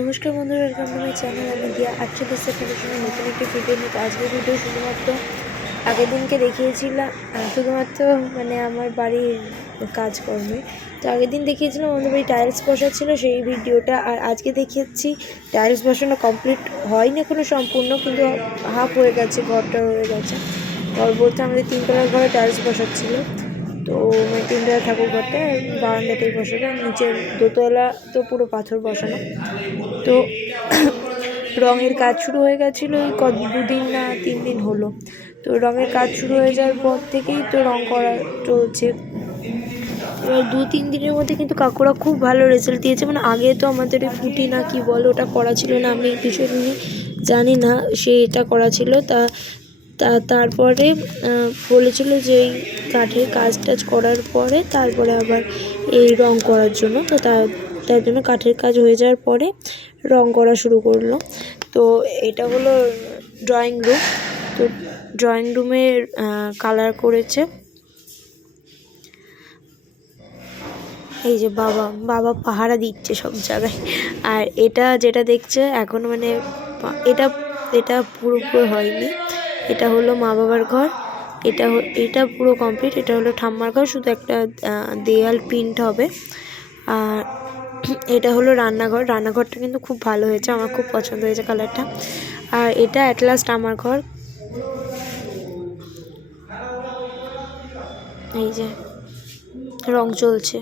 নমস্কার বন্ধুরা welcome to my channel আমি দিয়া আটচল্লিশ সেকেন্ডের সঙ্গে নতুন একটি ভিডিও নিয়ে। তো আজকের ভিডিও শুধুমাত্র আগের দিনকে দেখিয়েছিলাম শুধুমাত্র মানে আমার বাড়ির কাজকর্মে। তো আগের দিন দেখিয়েছিলাম, আমাদের বাড়ি টাইলস বসা ছিল, সেই ভিডিওটা আর আজকে দেখিয়েছি টাইলস বসানো কমপ্লিট হয়নি এখনও সম্পূর্ণ, কিন্তু হাফ হয়ে গেছে, ঘরটা হয়ে গেছে। ঘর বলতে আমাদের তিনতলার ঘরে টাইলস বসাচ্ছিল। তো মানে তিনতলা ঠাকুর ঘরটা, বারান্দাটাই বসাবে আর নিচের দোতলা তো পুরো পাথর বসানো। তো রঙের কাজ শুরু হয়ে গেছিল, এই কত দুদিন না তিন দিন হলো। তো রঙের কাজ শুরু হয়ে যাওয়ার পর থেকেই তো রঙ করা চলছে। এবার দু, তিন দিনের মধ্যে কিন্তু কাকুরা খুব ভালো রেজাল্ট দিয়েছে। মানে আগে তো আমাদের পুঁটি না কি বলে, ওটা করা ছিল না, আমি কিছু জানি না, সে এটা করা ছিল। তা তা, তারপরে বলেছিল যে এই কাঠের কাজ টাজ করার পরে তারপরে আবার এই রং করার জন্য। তো, তার জন্য কাঠের কাজ হয়ে যাওয়ার পরে রং করা শুরু করল। তো এটা হলো ড্রয়িং রুম তো ড্রয়িং রুমের কালার করেছে। এই যে বাবা বাবা পাহারা দিচ্ছে সব জায়গায়। আর এটা যেটা দেখছে, এখন মানে এটা এটা পুরোপুরি হয়নি। এটা হলো মা বাবার ঘর। এটা এটা পুরো কমপ্লিট এটা হলো ঠাম্মার ঘর। শুধু একটা দেয়াল প্রিন্ট হবে। আর এটা হলো রান্নাঘর। রান্নাঘরটা কিন্তু খুব ভালো হয়েছে, আমার খুব পছন্দ হয়েছে কালারটা। আর এটা অ্যাট লাস্ট আমার ঘর। এই যে, রং চলছে।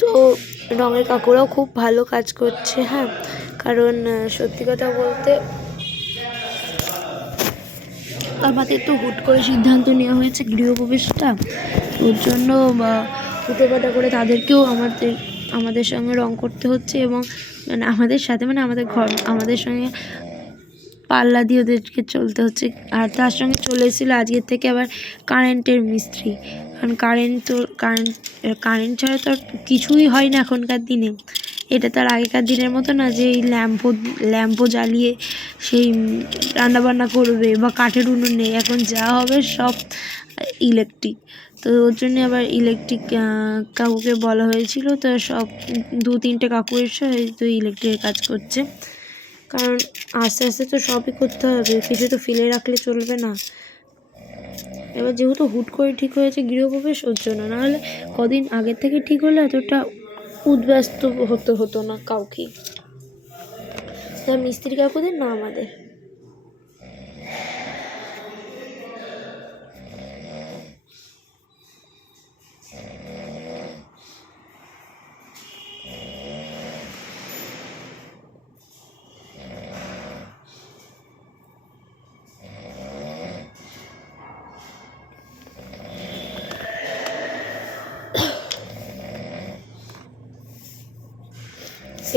তো রঙের কাকুরাও খুব ভালো কাজ করছে হ্যাঁ। কারণ সত্যি কথা বলতে আমাদের তো হুট করে সিদ্ধান্ত নেওয়া হয়েছে গৃহপ্রবেশটা। ওর জন্য বা ফুটোপাটা করে তাদেরকেও আমাদের আমাদের সঙ্গে রং করতে হচ্ছে এবং মানে আমাদের সাথে মানে আমাদের ঘর, আমাদের সঙ্গে পাল্লা দিয়ে ওদেরকে চলতে হচ্ছে। আর তার সঙ্গে চলে এসেছিল আজকের থেকে আবার কারেন্টের মিস্ত্রি। কারণ কারেন্ট তো, কারেন্ট কারেন্ট ছাড়া তো কিছুই হয় না এখনকার দিনে। এটা তার আগেকার দিনের মতো না যে এই ল্যাম্পো ল্যাম্পো জ্বালিয়ে সেই রান্নাবান্না করবে বা কাঠের উনুন নেই। এখন যা হবে সব ইলেকট্রিক। তো ওর জন্য আবার ইলেকট্রিক কাকুকে বলা হয়েছিল। তো সব দু তিনটে কাকু এসে তো ইলেকট্রিকের কাজ করছে। কারণ আস্তে আস্তে তো সবই করতে হবে। কিছু তো ফেলে রাখলে চলবে না। এবার যেহেতু হুট করে ঠিক হয়েছে গৃহপ্রবেশ, ওর জন্য। নাহলে কদিন আগের থেকে ঠিক হলে এতটা উদ্ব্যস্ত হতে হতো না কাউকেই। যা মিস্ত্রি কাকুদের না আমাদের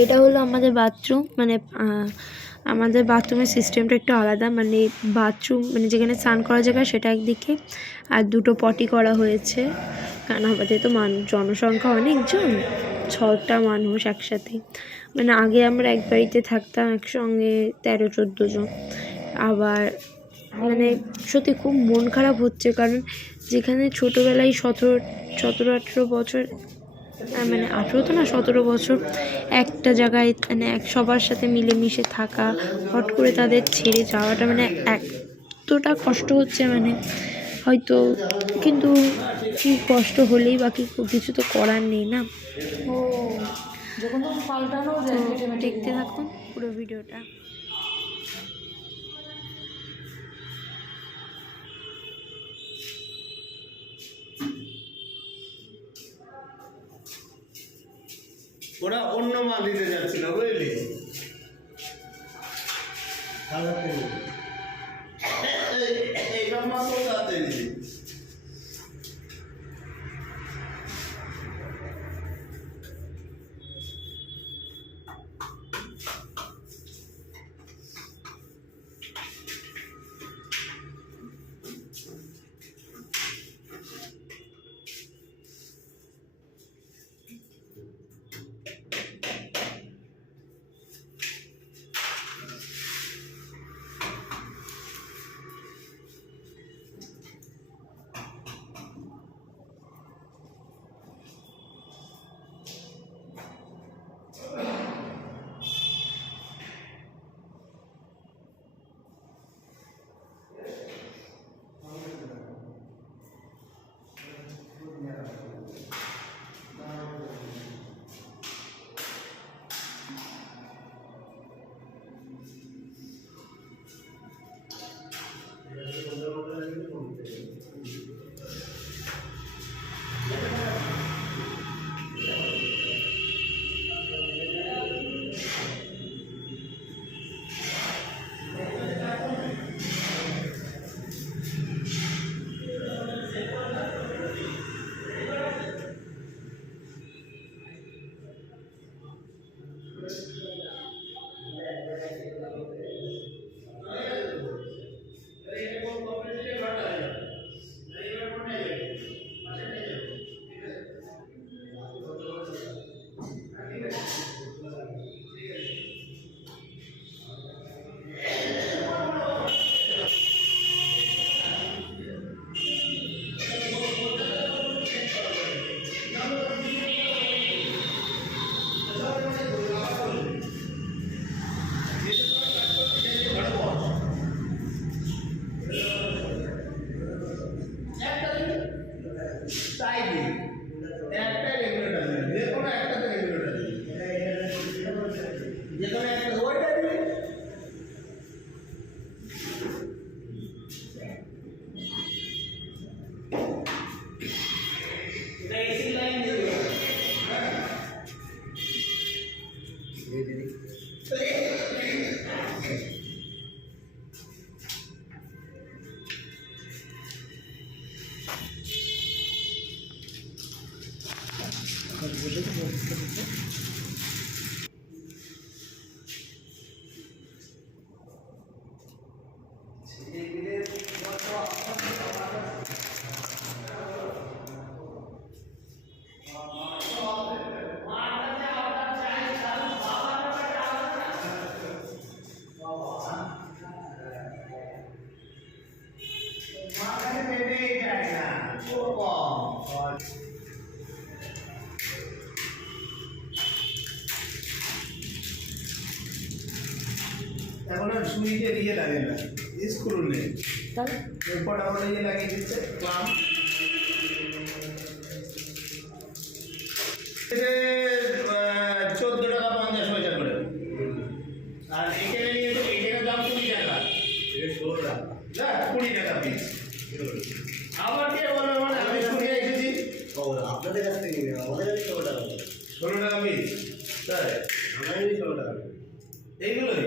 এটা হলো আমাদের বাথরুম মানে আমাদের বাথরুমের সিস্টেমটা একটু আলাদা। মানে বাথরুম মানে যেখানে স্নান করা জায়গা সেটা একদিকে, আর দুটো পটি করা হয়েছে। কারণ আমাদের তো মানুষ জনসংখ্যা অনেকজন, ছটা মানুষ একসাথে। মানে আগে আমরা এক বাড়িতে থাকতাম, একসঙ্গে তেরো, চোদ্দ জন। আবার মানে সত্যি খুব মন খারাপ হচ্ছে। কারণ, যেখানে ছোটোবেলায় সতেরো সতেরো, আঠেরো বছর মানে আঠেরো তো না সতেরো বছর। একটা জায়গায় মানে এক সবার সাথে মিলেমিশে থাকা হট করে তাদের ছেড়ে যাওয়াটা মানে এতটা কষ্ট হচ্ছে মানে। হয়তো কিন্তু কি কষ্ট হলেই বাকি কিছু তো করার নেই না। দেখতে থাকুন পুরো ভিডিওটা। ওরা অন্য মাল দিতে যাচ্ছিল বুঝলি এই তো তাতে দিবি Je vais vous dire. এখন আর সুইচে ইয়ে লাগে না স্ক্রু নেই। তাহলে? এরপর আমরা ইয়ে লাগিয়ে দিচ্ছে ক্লাম চোদ্দ টাকা পঞ্চাশ পয়সা করে। আর এখানে নিয়েছে এখানে দাম কুড়ি টাকা। না কুড়ি টাকা পিস আবার কে বলবে মানে আমি শুনে এসেছি। আপনাদের কাছ থেকে আমাদের কাছে ষোলো টাকা। ষোলো টাকা পিস তাই? আমরা ষোলো টাকা। এইগুলোই?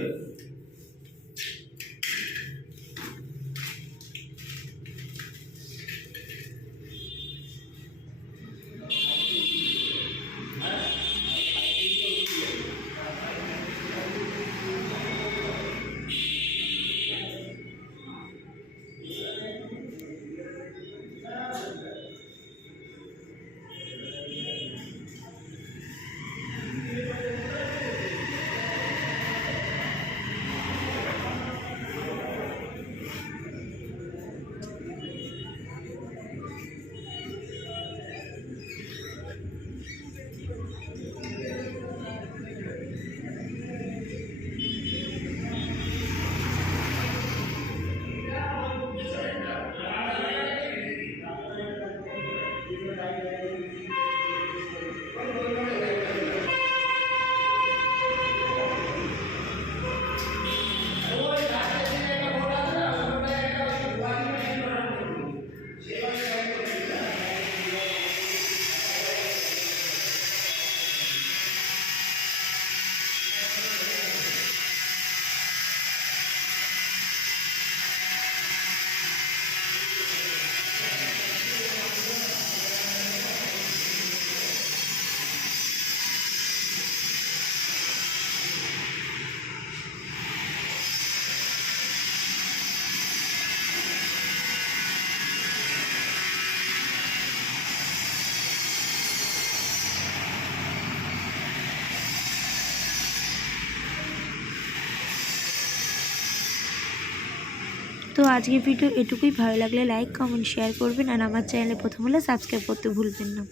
তো আজকের ভিডিও এটুকুই। ভালো লাগলে লাইক কমেন্ট শেয়ার করবেন আর আমার চ্যানেলে প্রথম হলে সাবস্ক্রাইব করতে ভুলবেন না।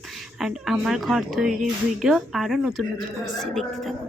আর আমার ঘর তৈরির ভিডিও আরও নতুন নতুন আসছে। দেখতে থাকুন।